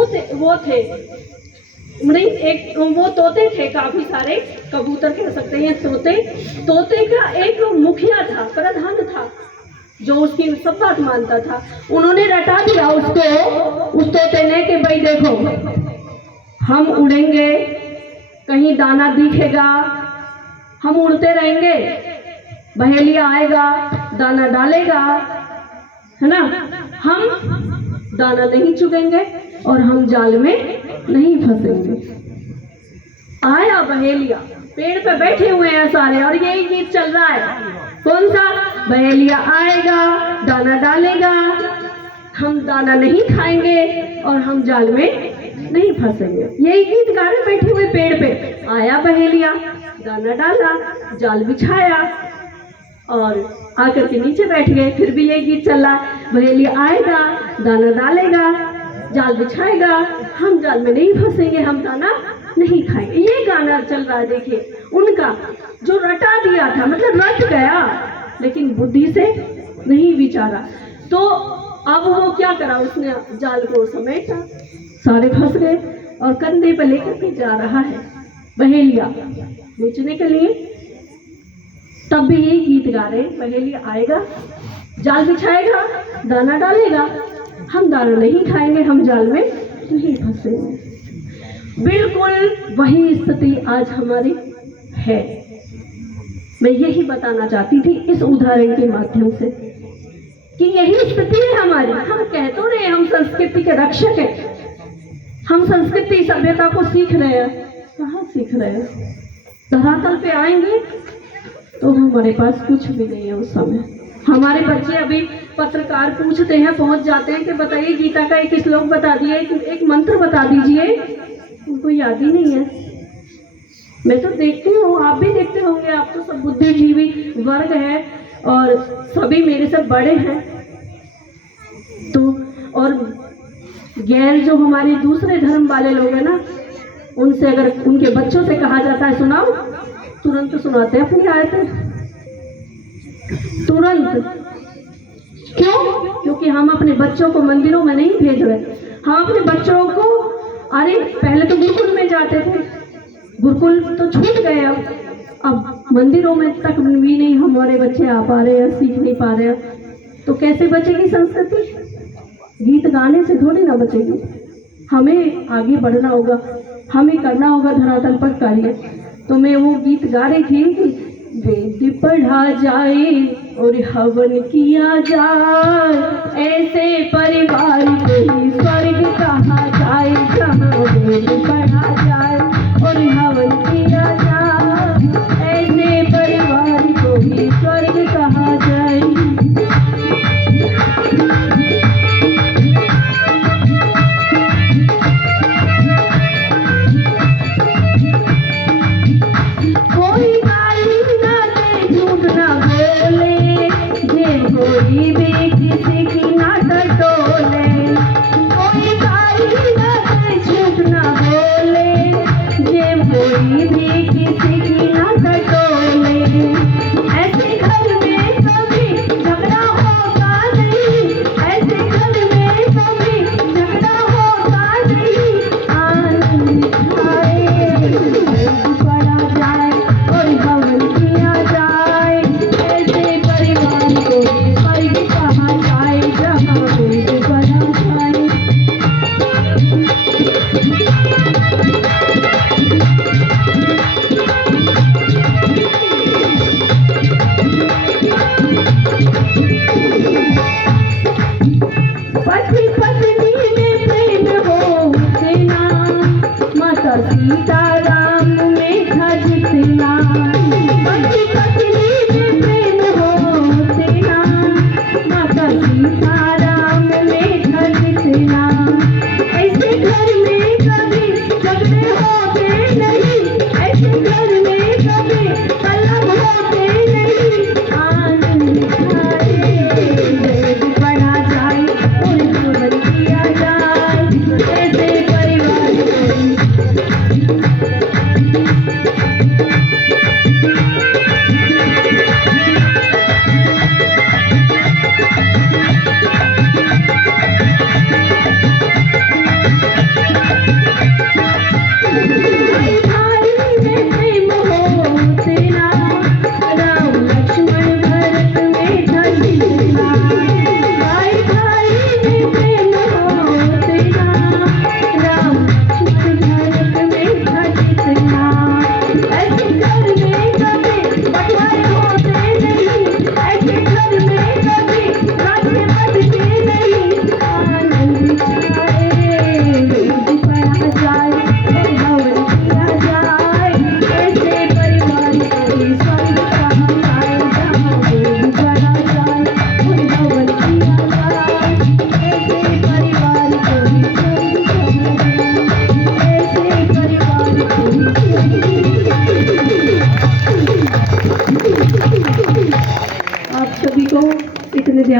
वो थे नहीं, एक वो तोते थे, काफी सारे कबूतर कह सकते हैं, तोते का एक मुखिया था, प्रधान था, जो उसकी सब बात मानता था। उन्होंने रटा दिया उसको, उस तोते ने कि भाई देखो, हम उड़ेंगे, कहीं दाना दिखेगा, हम उड़ते रहेंगे, बहेलिया आएगा, दाना डालेगा, है ना, हम दाना नहीं चुगेंगे और हम जाल में नहीं फंसेंगे। आया बहेलिया, पेड़ पे बैठे हुए हैं सारे और यही गीत चल रहा है। कौन सा? बहेलिया आएगा, दाना डालेगा, हम दाना नहीं खाएंगे और हम जाल में नहीं फंसेंगे। यही गीत गा रहे बैठे हुए पेड़ पे। आया बहेलिया, दाना डाला, जाल बिछाया और आकर के नीचे बैठ गए। फिर भी यही गीत चल रहा है, बहेलिया आएगा, दाना डालेगा, जाल बिछाएगा, हम जाल में नहीं फंसेंगे, हम दाना नहीं खाएंगे। ये गाना चल रहा है। देखिए उनका जो रटा दिया था, मतलब रट गया लेकिन बुद्धि से नहीं विचारा। तो अब वो क्या करा, उसने जाल को समेटा, सारे फंस गए और कंधे पर लेकर के जा रहा है बहेलिया बेचने के लिए। तब भी यही गीत गा रहे, बहेलिया आएगा, जाल बिछाएगा, दाना डालेगा, हम दाना नहीं खाएंगे, हम जाल में नहीं फंसेंगे। बिल्कुल वही स्थिति आज हमारी है। मैं यही बताना चाहती थी इस उदाहरण के माध्यम से कि यही स्थिति है हमारी। हम कह तो रहे हम संस्कृति के रक्षक हैं, हम संस्कृति सभ्यता को सीख रहे हैं, कहाँ सीख रहे हैं? धरातल पे आएंगे तो हमारे पास कुछ भी नहीं है। उस समय हमारे बच्चे अभी पत्रकार पूछते हैं, पहुंच जाते हैं कि बताइए गीता का एक श्लोक बता दिए, एक मंत्र बता दीजिए, उनको याद ही नहीं है। मैं तो देखती हूँ, आप भी देखते होंगे, आप तो सब बुद्धिजीवी वर्ग है और सभी मेरे से बड़े हैं। तो और गैर जो हमारे दूसरे धर्म वाले लोग हैं ना, उनसे अगर उनके बच्चों से कहा जाता है सुनाओ, तुरंत सुनाते हैं अपनी आयतें, तुरंत। क्यों? क्योंकि हम अपने बच्चों को मंदिरों में नहीं भेज रहे। हम अपने बच्चों को, अरे पहले तो गुरुकुल में जाते थे, गुरुकुल तो छूट गए, अब मंदिरों में तक भी नहीं हमारे बच्चे आ पा रहे हैं, सीख नहीं पा रहे हैं। तो कैसे बचेगी संस्कृति? गीत गाने से थोड़ी ना बचेगी। हमें आगे बढ़ना होगा, हमें करना होगा धरातल पर कार्य। तो मैं वो गीत गा रही थी कि वेद पढ़ा जाए और हवन किया जाए, ऐसे परिवार को ही स्वर्ग कहा जाए, जहाँ वेद पढ़ा जाए और हवन किया जाए, ऐसे परिवार को ही स्वर्ग कहा जाए।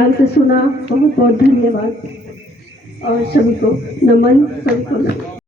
ध्यान से सुना। बहुत बहुत धन्यवाद और सभी को नमन, सभी को नमन।